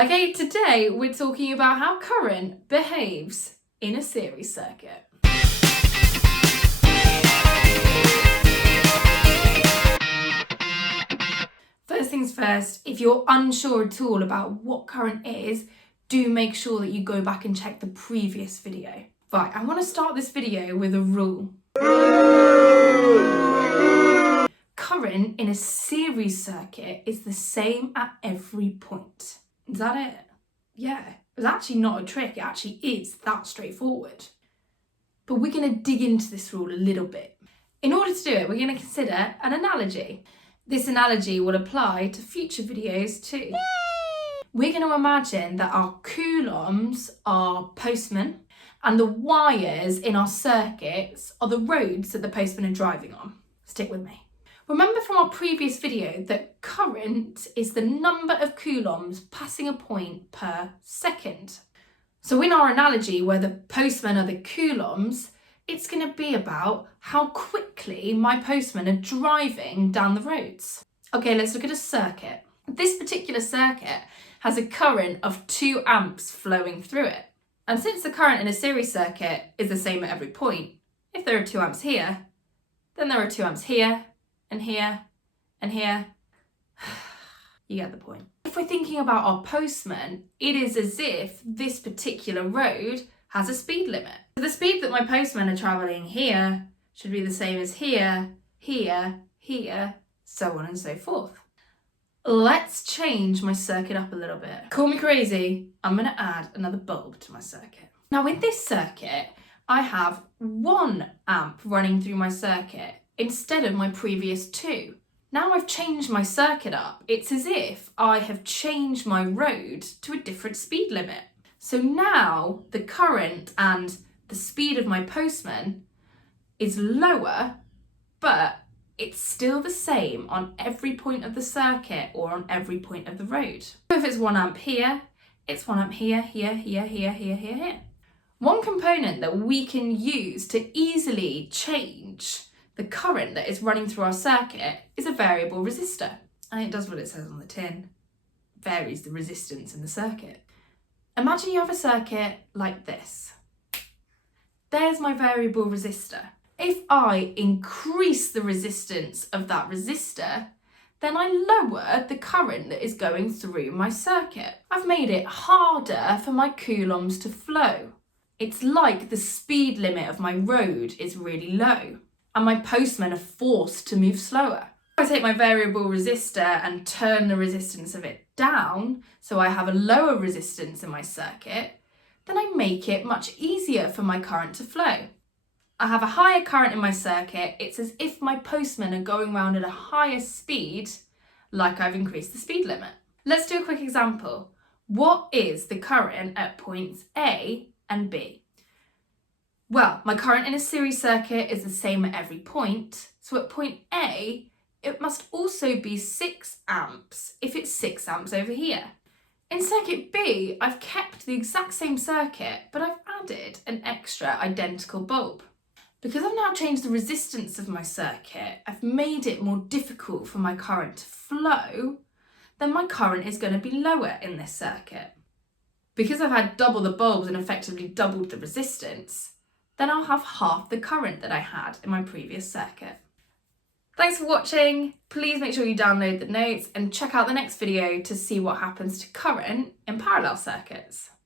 Okay, today we're talking about how current behaves in a series circuit. First things first, if you're unsure at all about what current is, do make sure that you go back and check the previous video. Right, I want to start this video with a rule. Current in a series circuit is the same at every point. Is that it? Yeah, it's actually not a trick, it actually is that straightforward. But we're going to dig into this rule a little bit. In order to do it, we're going to consider an analogy. This analogy will apply to future videos too. Yay! We're going to imagine that our coulombs are postmen and the wires in our circuits are the roads that the postmen are driving on. Stick with me. Remember from our previous video that current is the number of coulombs passing a point per second. So in our analogy where the postmen are the coulombs, it's going to be about how quickly my postmen are driving down the roads. Okay, let's look at a circuit. This particular circuit has a current of 2 amps flowing through it. And since the current in a series circuit is the same at every point, if there are 2 amps here, then there are 2 amps here, and here, and here. You get the point. If we're thinking about our postman, it is as if this particular road has a speed limit. So the speed that my postmen are travelling here should be the same as here, here, here, so on and so forth. Let's change my circuit up a little bit. Call me crazy, I'm going to add another bulb to my circuit. Now with this circuit, I have 1 amp running through my circuit instead of my previous 2. Now I've changed my circuit up, it's as if I have changed my road to a different speed limit. So now the current and the speed of my postman is lower, but it's still the same on every point of the circuit or on every point of the road. So if it's 1 amp here, it's 1 amp here, here, here, here, here, here, here. One component that we can use to easily change the current that is running through our circuit is a variable resistor. And it does what it says on the tin. Varies the resistance in the circuit. Imagine you have a circuit like this. There's my variable resistor. If I increase the resistance of that resistor, then I lower the current that is going through my circuit. I've made it harder for my coulombs to flow. It's like the speed limit of my road is really low, and my postmen are forced to move slower. If I take my variable resistor and turn the resistance of it down, so I have a lower resistance in my circuit, then I make it much easier for my current to flow. I have a higher current in my circuit, it's as if my postmen are going around at a higher speed, like I've increased the speed limit. Let's do a quick example. What is the current at points A and B? Well, my current in a series circuit is the same at every point, so at point A, it must also be 6 amps if it's 6 amps over here. In circuit B, I've kept the exact same circuit, but I've added an extra identical bulb. Because I've now changed the resistance of my circuit, I've made it more difficult for my current to flow, then my current is going to be lower in this circuit. Because I've had double the bulbs and effectively doubled the resistance, then I'll have half the current that I had in my previous circuit. Thanks for watching. Please make sure you download the notes and check out the next video to see what happens to current in parallel circuits.